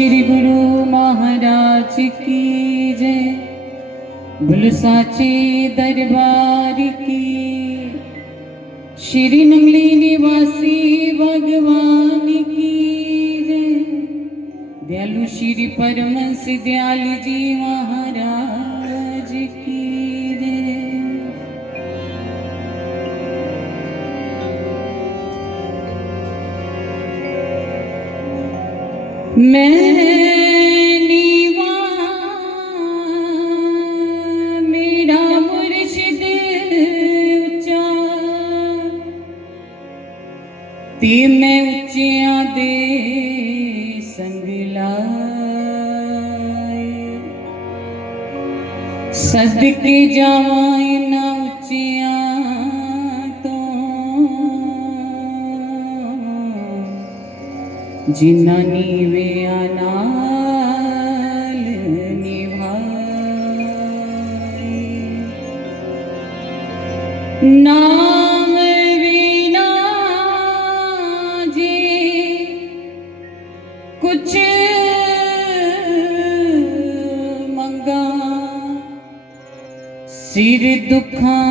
श्री गुरु महाराज की जय। बोलो साचे दरबार की। श्री नंगली निवासी भगवान की जय। दयालु श्री परमहंस दयाल जी महाराज की जय। मैं नीवा मेरा मुर्शिद ऊंचा ते मैं उच्चियां दे संग लाए। सदके जावां इन्हां उच्चियां जिन्ना नीविया नाल निभाए। नाम बिना जे कुछ मंगा सिर दुखां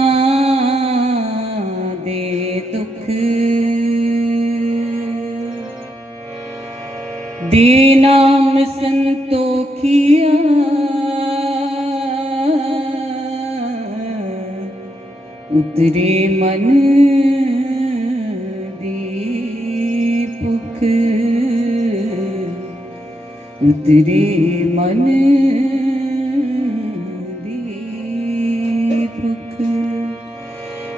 दे दुख दे नाम संतोखिया। उतरे मन दीपुख उतरे मन दीपुख।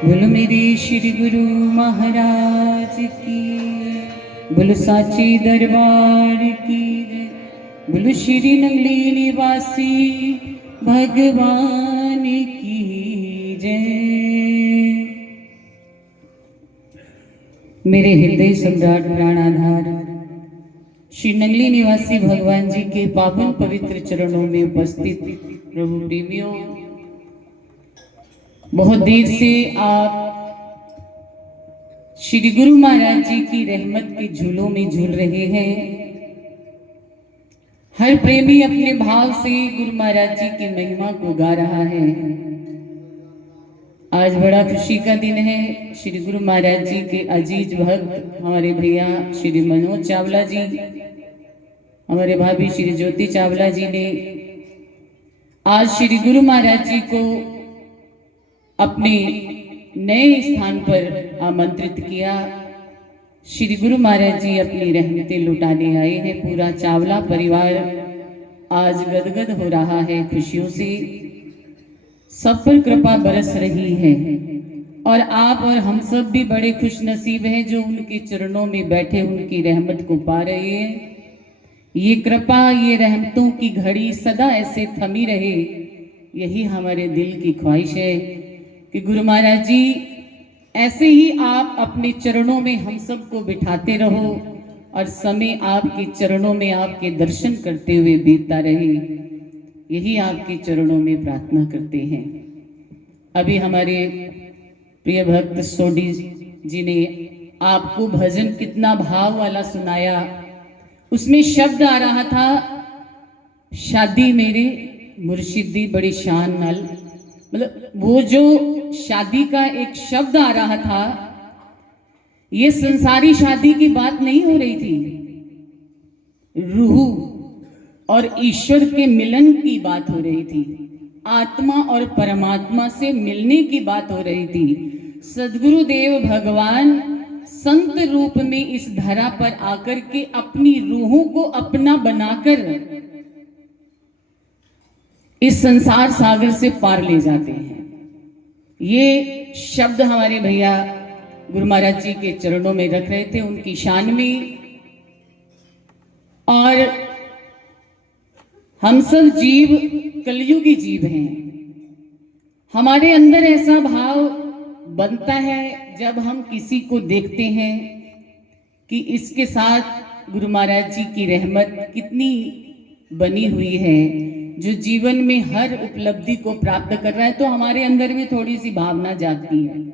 बोलो मेरे श्री गुरु महाराज की। बोलो साचे दरबार की जय। बोलो श्री नंगली निवासी भगवान की जय। मेरे हृदय सम्राट प्राणाधार श्री नंगली निवासी भगवान जी के पावन पवित्र चरणों में उपस्थित प्रभु प्रेमियों, बहुत देर से आप श्री गुरु महाराज जी की रहमत के झूलों में झूल रहे हैं। हर प्रेमी अपने भाव से गुरु महाराज जी की महिमा को गा रहा है। आज बड़ा खुशी का दिन है। श्री गुरु महाराज जी के अजीज भक्त हमारे भैया श्री मनोज चावला जी, हमारे भाभी श्री ज्योति चावला जी ने आज श्री गुरु महाराज जी को अपने नए स्थान पर आमंत्रित किया। श्री गुरु महाराज जी अपनी रहमतें लुटाने आए हैं। पूरा चावला परिवार आज गदगद हो रहा है खुशियों से। सब पर कृपा बरस रही है और आप और हम सब भी बड़े खुश नसीब हैं जो उनके चरणों में बैठे उनकी रहमत को पा रहे हैं। ये कृपा, ये रहमतों की घड़ी सदा ऐसे थमी रहे, यही हमारे दिल की ख्वाहिश है कि गुरु महाराज जी ऐसे ही आप अपने चरणों में हम सबको बिठाते रहो और समय आपके चरणों में आपके दर्शन करते हुए बीतता रहे, यही आपके चरणों में प्रार्थना करते हैं। अभी हमारे प्रिय भक्त सोडी जी ने आपको भजन कितना भाव वाला सुनाया। उसमें शब्द आ रहा था, शादी मेरे मुर्शिदी बड़ी शान नाल, मतलब वो जो शादी का एक शब्द आ रहा था, ये संसारी शादी की बात नहीं हो रही थी, रूह और ईश्वर के मिलन की बात हो रही थी, आत्मा और परमात्मा से मिलने की बात हो रही थी। सद्गुरुदेव भगवान संत रूप में इस धरा पर आकर के अपनी रूहों को अपना बनाकर इस संसार सागर से पार ले जाते हैं। ये शब्द हमारे भैया गुरु महाराज जी के चरणों में रख रहे थे, उनकी शान में। और हम सब जीव कलयुगी जीव हैं। हमारे अंदर ऐसा भाव बनता है जब हम किसी को देखते हैं कि इसके साथ गुरु महाराज जी की रहमत कितनी बनी हुई है, जो जीवन में हर उपलब्धि को प्राप्त कर रहा है, तो हमारे अंदर में थोड़ी सी भावना जाती है।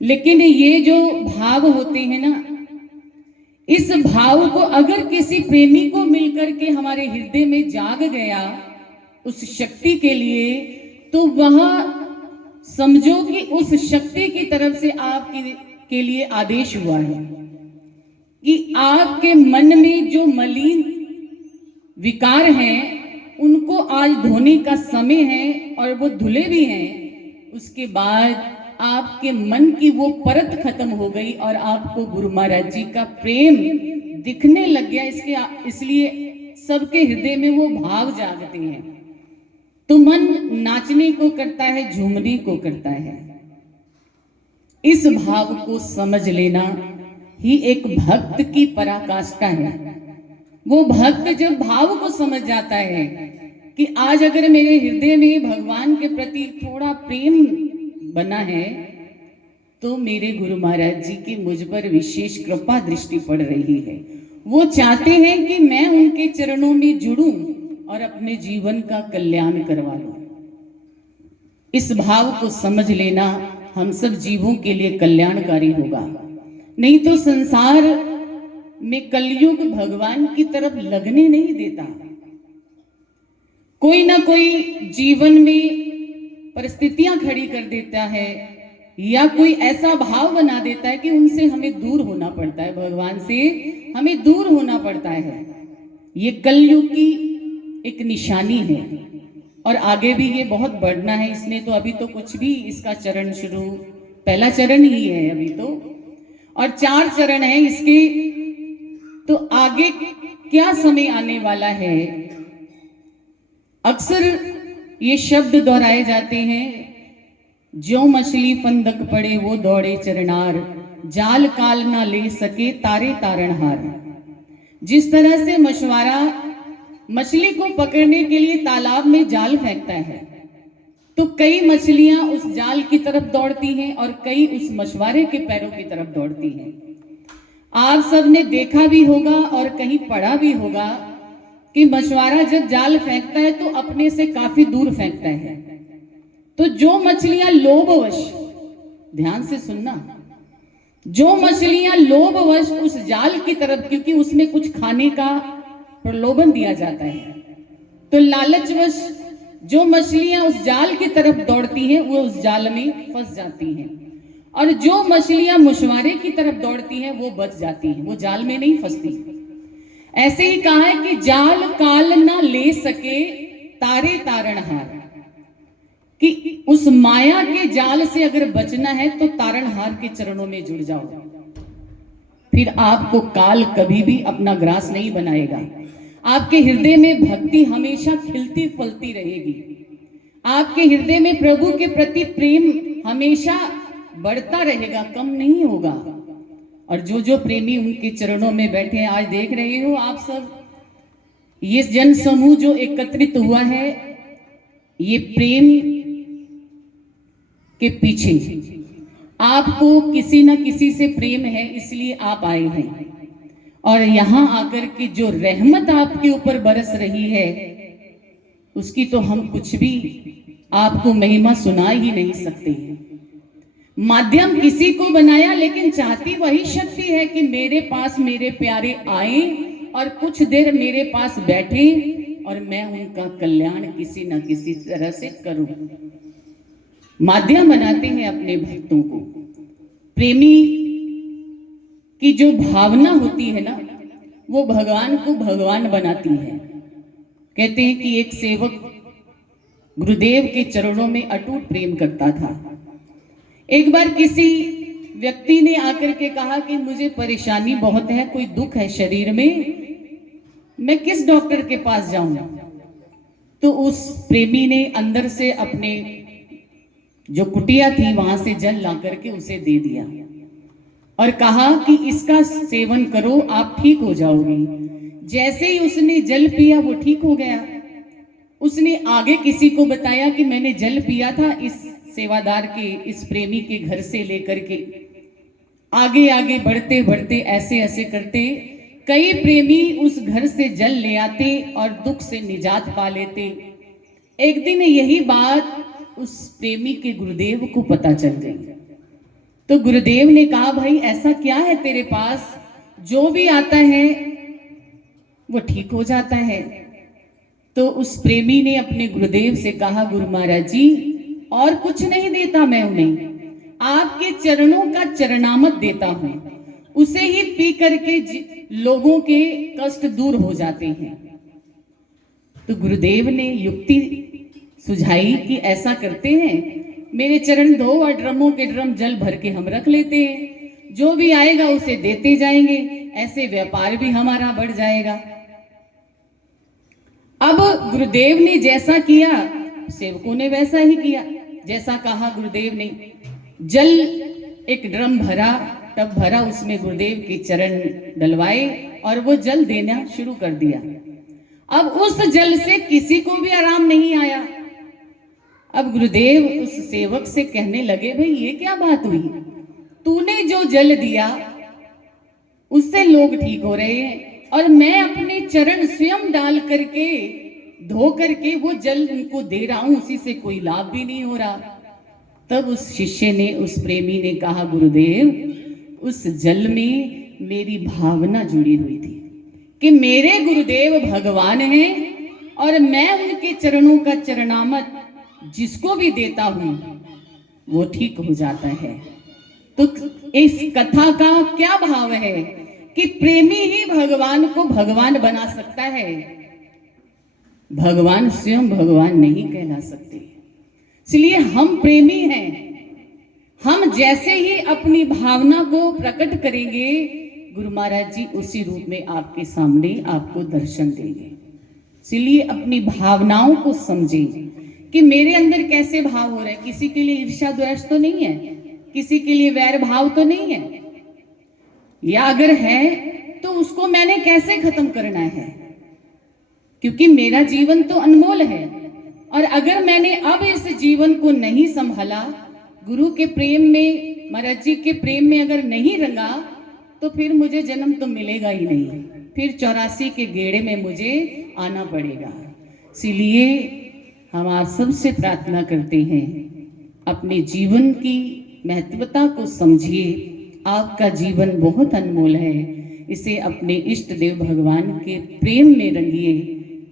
लेकिन ये जो भाव होते हैं ना, इस भाव को अगर किसी प्रेमी को मिलकर के हमारे हृदय में जाग गया उस शक्ति के लिए, तो वह समझो कि उस शक्ति की तरफ से आपके के लिए आदेश हुआ है कि आपके मन में जो मलिन विकार हैं उनको आज धोने का समय है, और वो धुले भी हैं। उसके बाद आपके मन की वो परत खत्म हो गई और आपको गुरु महाराज जी का प्रेम दिखने लग गया। इसलिए सबके हृदय में वो भाव जागते हैं, तो मन नाचने को करता है, झूमने को करता है। इस भाव को समझ लेना ही एक भक्त की पराकाष्ठा है। वो भक्त जब भाव को समझ जाता है कि आज अगर मेरे हृदय में भगवान के प्रति थोड़ा प्रेम बना है, तो मेरे गुरु महाराज जी की मुझ पर विशेष कृपा दृष्टि पड़ रही है। वो चाहते हैं कि मैं उनके चरणों में जुड़ूं और अपने जीवन का कल्याण करवा लूं। इस भाव को समझ लेना हम सब जीवों के लिए कल्याणकारी होगा। नहीं तो संसार में कलयुग भगवान की तरफ लगने नहीं देता। कोई ना कोई जीवन में परिस्थितियां खड़ी कर देता है, या कोई ऐसा भाव बना देता है कि उनसे हमें दूर होना पड़ता है, भगवान से हमें दूर होना पड़ता है। ये कलयुग की एक निशानी है, और आगे भी ये बहुत बढ़ना है। इसने तो अभी तो कुछ भी, इसका चरण शुरू, पहला चरण ही है अभी तो, और 4 चरण है इसके। तो आगे क्या समय आने वाला है। अक्सर ये शब्द दोहराए जाते हैं, ज्यों मछली फंदक पड़े वो दौड़े चरनार, जाल काल ना ले सके तारे तारणहार। जिस तरह से मछुआरा मछली को पकड़ने के लिए तालाब में जाल फेंकता है, तो कई मछलियां उस जाल की तरफ दौड़ती हैं और कई उस मछुआरे के पैरों की तरफ दौड़ती हैं। आप सबने देखा भी होगा और कहीं पढ़ा भी होगा कि मछुआरा जब जाल फेंकता है तो अपने से काफी दूर फेंकता है। तो जो मछलियां लोभवश, ध्यान से सुनना, जो मछलियां लोभवश उस जाल की तरफ, क्योंकि उसमें कुछ खाने का प्रलोभन दिया जाता है, तो लालचवश जो मछलियां उस जाल की तरफ दौड़ती हैं वो उस जाल में फंस जाती हैं, और जो मछलियां मछुआरे की तरफ दौड़ती हैं वो बच जाती हैं, वो जाल में नहीं फंसती। ऐसे ही कहा है कि जाल काल ना ले सके तारे तारणहार, कि उस माया के जाल से अगर बचना है तो तारणहार के चरणों में जुड़ जाओ, फिर आपको काल कभी भी अपना ग्रास नहीं बनाएगा। आपके हृदय में भक्ति हमेशा खिलती फलती रहेगी। आपके हृदय में प्रभु के प्रति प्रेम हमेशा बढ़ता रहेगा, कम नहीं होगा। और जो जो प्रेमी उनके चरणों में बैठे हैं, आज देख रहे हो आप सब, ये जन समूह जो एकत्रित हुआ है, ये प्रेम के पीछे आपको किसी न किसी से प्रेम है, इसलिए आप आए हैं। और यहां आकर के जो रहमत आपके ऊपर बरस रही है, उसकी तो हम कुछ भी आपको महिमा सुना ही नहीं सकते। माध्यम किसी को बनाया, लेकिन चाहती वही शक्ति है कि मेरे पास मेरे प्यारे आए और कुछ देर मेरे पास बैठे और मैं उनका कल्याण किसी न किसी तरह से करूं। माध्यम बनाते हैं अपने भक्तों को। प्रेमी की जो भावना होती है ना, वो भगवान को भगवान बनाती है। कहते हैं कि एक सेवक गुरुदेव के चरणों में अटूट प्रेम करता था। एक बार किसी व्यक्ति ने आकर के कहा कि मुझे परेशानी बहुत है, कोई दुख है शरीर में, मैं किस डॉक्टर के पास जाऊं? तो उस प्रेमी ने अंदर से अपने जो कुटिया थी वहां से जल ला करके उसे दे दिया और कहा कि इसका सेवन करो, आप ठीक हो जाओगे। जैसे ही उसने जल पिया वो ठीक हो गया। उसने आगे किसी को बताया कि मैंने जल पिया था इस सेवादार के, इस प्रेमी के घर से लेकर के। आगे आगे बढ़ते बढ़ते ऐसे ऐसे करते कई प्रेमी उस घर से जल ले आते और दुख से निजात पा लेते। एक दिन यही बात उस प्रेमी के गुरुदेव को पता चल गई। तो गुरुदेव ने कहा, भाई ऐसा क्या है तेरे पास जो भी आता है वो ठीक हो जाता है। तो उस प्रेमी ने अपने गुरुदेव से कहा, गुरु महाराज जी और कुछ नहीं देता मैं उन्हें, आपके चरणों का चरणामृत देता हूं, उसे ही पी करके लोगों के कष्ट दूर हो जाते हैं। तो गुरुदेव ने युक्ति सुझाई कि ऐसा करते हैं, मेरे चरण धो और ड्रमों के ड्रम जल भर के हम रख लेते हैं, जो भी आएगा उसे देते जाएंगे, ऐसे व्यापार भी हमारा बढ़ जाएगा। अब गुरुदेव ने जैसा किया, सेवकों ने वैसा ही किया, जैसा कहा गुरुदेव ने। जल एक ड्रम भरा, टब भरा, उसमें गुरुदेव के चरण डलवाए और वो जल देना शुरू कर दिया। अब उस जल से किसी को भी आराम नहीं आया। अब गुरुदेव उस सेवक से कहने लगे, भाई ये क्या बात हुई, तूने जो जल दिया उससे लोग ठीक हो रहे हैं और मैं अपने चरण स्वयं डाल करके धो करके वो जल उनको दे रहा हूं, उसी से कोई लाभ भी नहीं हो रहा। तब उस शिष्य ने, उस प्रेमी ने कहा, गुरुदेव उस जल में मेरी भावना जुड़ी हुई थी कि मेरे गुरुदेव भगवान हैं और मैं उनके चरणों का चरणामृत जिसको भी देता हूं वो ठीक हो जाता है। तो इस कथा का क्या भाव है कि प्रेमी ही भगवान को भगवान बना सकता है, भगवान स्वयं भगवान नहीं कहला सकते। इसलिए हम प्रेमी हैं, हम जैसे ही अपनी भावना को प्रकट करेंगे, गुरु महाराज जी उसी रूप में आपके सामने आपको दर्शन देंगे। इसलिए अपनी भावनाओं को समझें कि मेरे अंदर कैसे भाव हो रहे हैं। किसी के लिए ईर्ष्या द्वेष तो नहीं है, किसी के लिए वैर भाव तो नहीं है, या अगर है तो उसको मैंने कैसे खत्म करना है, क्योंकि मेरा जीवन तो अनमोल है। और अगर मैंने अब इस जीवन को नहीं संभाला, गुरु के प्रेम में, महाराज जी के प्रेम में अगर नहीं रंगा, तो फिर मुझे जन्म तो मिलेगा ही नहीं, फिर 84 के गेड़े में मुझे आना पड़ेगा। इसीलिए हम आप सबसे प्रार्थना करते हैं, अपने जीवन की महत्वता को समझिए। आपका जीवन बहुत अनमोल है, इसे अपने इष्ट देव भगवान के प्रेम में रंगिए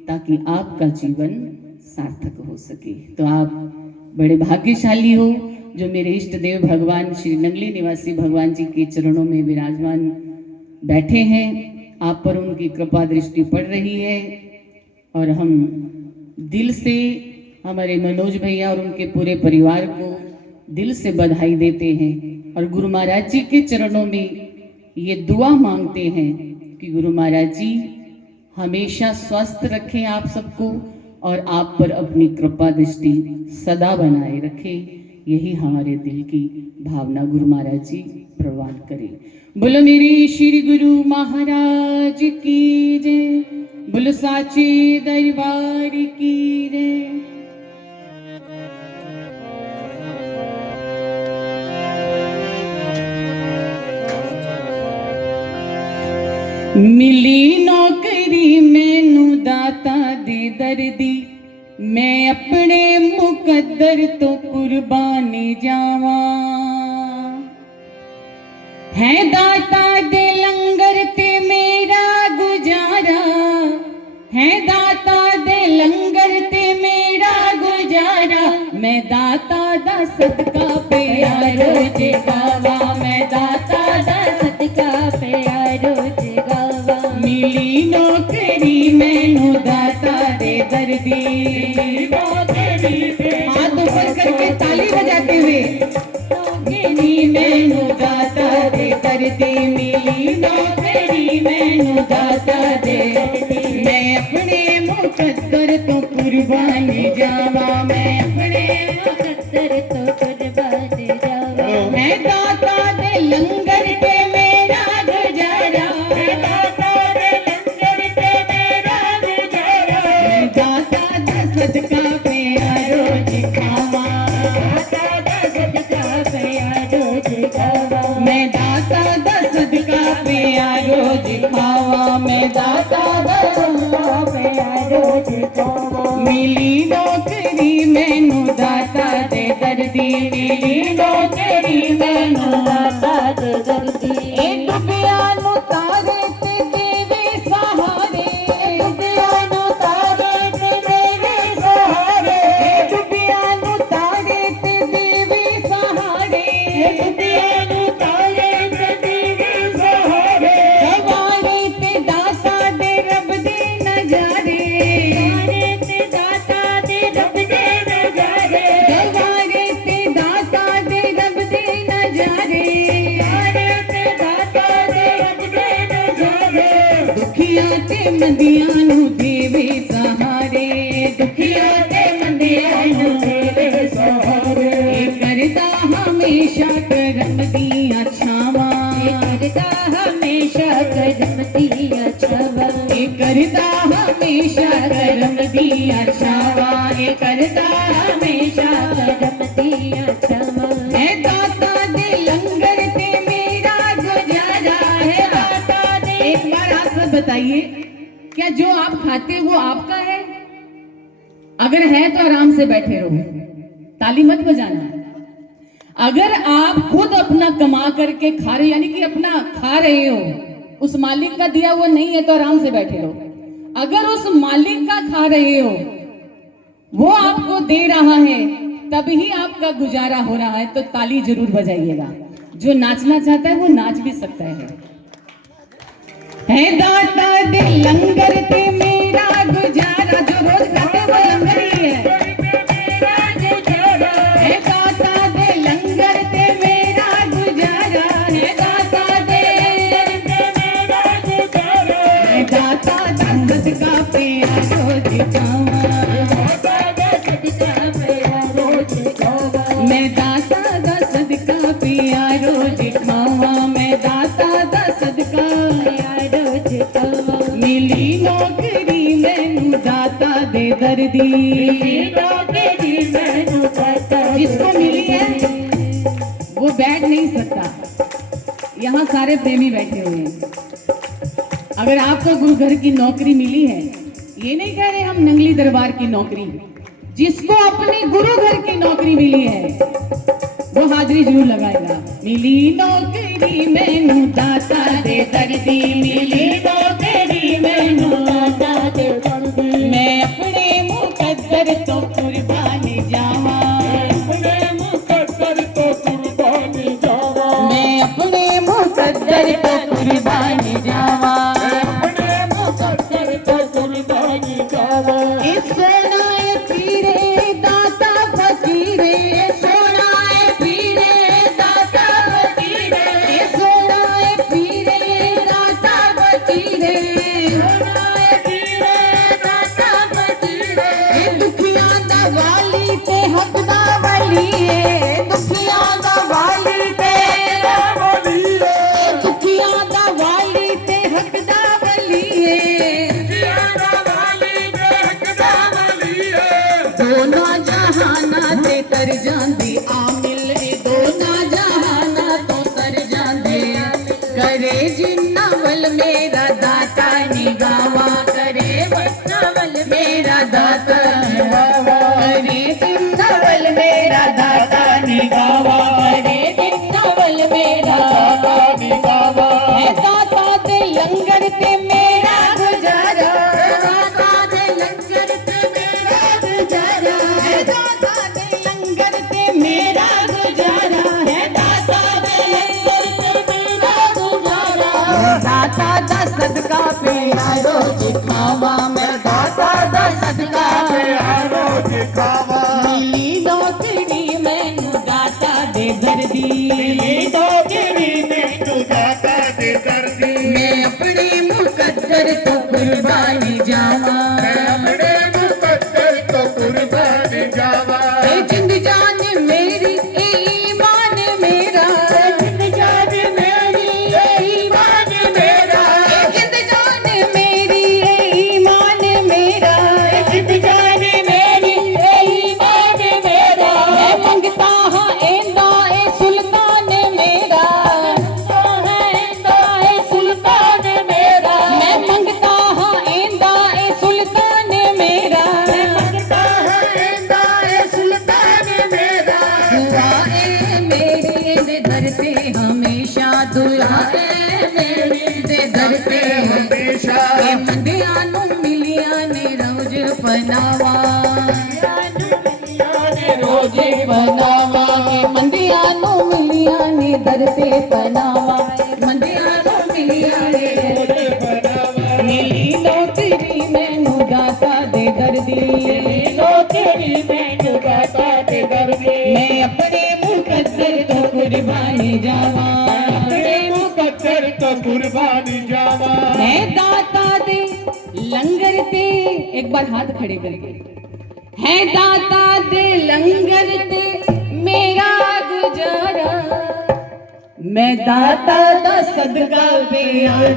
ताकि आपका जीवन सार्थक हो सके। तो आप बड़े भाग्यशाली हो जो मेरे इष्ट देव भगवान श्री नंगली निवासी भगवान जी के चरणों में विराजमान बैठे हैं। आप पर उनकी कृपा दृष्टि पड़ रही है और हम दिल से हमारे मनोज भैया और उनके पूरे परिवार को दिल से बधाई देते हैं और गुरु महाराज जी के चरणों में ये दुआ मांगते हैं कि गुरु महाराज जी हमेशा स्वस्थ रखें आप सबको और आप पर अपनी कृपा दृष्टि सदा बनाए रखें। यही हमारे दिल की भावना गुरु महाराज जी प्रवान करें। बोलो मेरे श्री गुरु महाराज की जय, बोलो साचे दरबार की जय। मिली नौकरी मैनू दाता दे दर्दी, मैं अपने मुकद्दर तो कुर्बानी जावा। है दाता दे लंगर ते मेरा गुजारा, है दाता दे लंगर ते मेरा गुजारा। मैं दाता दा सदका प्यारो जगावा, मैं दाता दा सदका प्यारो जगावा। मिली नौकरी मैनू दाता दे दर्दी, हाथ ऊपर करके ताली बजाते हुए, नौकरी मैनू दाता दे दर्दी, मिली नौकरी मैनू दाता दे दर्दी। मैं अपने मुकद्दर तो कुर्बानी जावा, मैं अपने मुकद्दर तो कुर्बानी जावा। मैं दाता दे लंगर पे मेरा गुजारा, मैं दाता दे लंगर पे मेरा गुजारा। मैं दाता दा सदका प्यारो जगावा, दाता दा सदका प्यारो जगावा। मैं दाता दा सदका प्यारो जगावा, मैं दाता दा सदका प्यारो जगावा। मिली नौकरी मैनू दाता दे दर्दी, मिली नौकरी मैनू दाता दे दर्दी। ए डुबिया नू तारे नू देवे सहारे, दुखिया ते मंदिया नू देवे सहारे। करदा हमेशा करम दिया छावा, करदा हमेशा करम दिया छावा। करदा हमेशा करम दिया छावा, करदा हमेशा करम दिया छावा। है दाता दे लंगर ते मेरा गुजारा है, दाता दे। एक बार आप सब बताइए, क्या जो आप खाते वो आपका है? अगर है तो आराम से बैठे रहो, ताली मत बजाना। अगर आप खुद अपना कमा करके खा रहे, यानी कि अपना खा रहे हो, उस मालिक का दिया हुआ नहीं है तो आराम से बैठे रहो। अगर उस मालिक का खा रहे हो, वो आपको दे रहा है, तभी आपका गुजारा हो रहा है, तो ताली जरूर बजाइएगा। जो नाचना चाहता है वो नाच भी सकता है दाता दे लंगर ते मेरा गुजारा, जो रोज खाते वो लंगर ही है। दाता दे लंगर ते मेरा गुजारा है, दाता दे मेरा गुजारा। दाता दा सदका पे रोज खावा, दाता दा सदका पे रोज खावा। मैं दाता दा सदका पे रोज खावा, मैं दाता दा सदका रोज खावा। मिली नौकरी मैनू दाता दे दर्दी, नौकरी मैनू दाता। जिसको मिली है वो बैठ नहीं सकता। यहाँ सारे प्रेमी बैठे हुए हैं। अगर आपको गुरु घर की नौकरी मिली है, ये नहीं कह रहे हम नंगली दरबार की नौकरी, जिसको अपनी गुरु घर की नौकरी मिली है वो हाजिरी जरूर लगाएगा। मिली नौकरी मैनू दाता दे दर्दी, मिली नौकरी मैनू दाता दे दर्दी। मैं अपने मुकद्दर तो कुर्बानी जावा, अपने मुकद्दर तो कुर्बानी जावा। मैं अपने मुकद्दर तो कुर्बानी जावा, अपने मुकद्दर तो कुर्बानी जावा। इस सोनाए पीरे दाता फकीरे, सोनाए पीरे दाता फकीरे, सोनाए पीरे दाता फकीरे, सोनाए पीरे दाता फकीरे। दुखिया दा वाली ते हक दा वली है, दुखिया दा वाली ते वली है, दुखिया दा वाली ते हक दा वली है, दुखिया दा वाली ते हक दा वली है। दोनों जहाना ते तर जांदे आमिल, दोनों जहाना तो तर जांदे। करे जिन्ना वल मेरा दाता निगावा, करे जिन्ना वल मेरा दाता निगावा, करे जिन्ना वल मेरा दाता निगावा, करे जिन्ना वल मेरा दाता निगावा। है दाता दे लंगर ते मेरा गुजारा, दाता दे लंगर ते मेरा गुजारा, है दाता दे लंगर ते मेरा गुजारा, है दाता दे लंगर ते मेरा गुजारा। दाता दा सदका पे रोज खावा, मैं दाता दा सदका पे रोज खावा। मिली नौकरी मैनू दाता दे दर्दी, मिली नौकरी मैनू दाता दे दर्दी। मैं अपने मुकद्दर तो कुर्बानी जावा, मैं अपने मुकद्दर तो कुर्बानी जावा। जिंद जान मेरी ईमान मेरा, जिंद जान मेरी ईमान मेरा, जिंद जान मेरी ईमान मेरा, जिंद जान मेरी ईमान मेरा। मैं मंगता हाँ एंदा ए सुल्तान मेरा, एंदा ए सुल्तान मेरा। मैं मंगता हाँ एंदा ए सुल्तान मेरा, मैं मंगता हाँ एंदा ए सुल्तान मेरा। दुआएं मेरी दे दर पे हमेशा, दुआएं मेरी दे दर पे हमेशा। मंदिया नू मिलिया ने रोज पनावा, रोज पनावा। मंदिया नू मिलिया ने दर पे पनावा, मंदिया नू मिलिया ने रोज पनावा। मिली नौकरी मैनू दाता दे दर्दी, नौकरी मैनू दाता दे दर्दी। मैं अपने मुकद्दर तो कुर्बानी जावा, अपने मुकद्दर तो कुर्बानी जावा। मैं दाता दे लंगर एक बार हाथ खड़े करके, है दाता दे लंगर ते मेरा गुजारा, मैं दाता दा सदका दे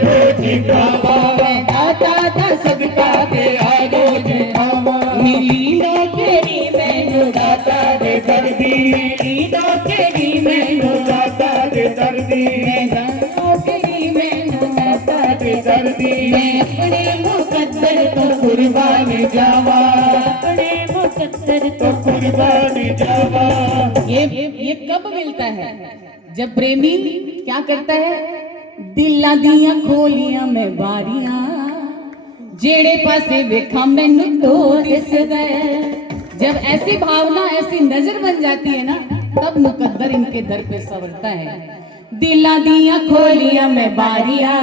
रोज खावा, मैं दाता दा सदका दे रोज खावा, मिली नौकरी मैनू दाता दे दर्दी, मिली नौकरी मैनू दाता दे दर्दी, नौकरी मैनू दाता दे दर्दी, मैं अपने मुकद्दर तो कुर्बान जावा, अपने मुकद्दर तो कुर्बान जावा। ये कब मिलता है? जब प्रेमी क्या करता है? दिला दिया खोलियां मैं बारियां, जेड़े पासे वेखा मैनू तो दिसदा है। जब ऐसी भावना, ऐसी नजर बन जाती है ना, तब मुकद्दर इनके दर पे संवरता है। दिला दिया खोलियां मैं बारियां।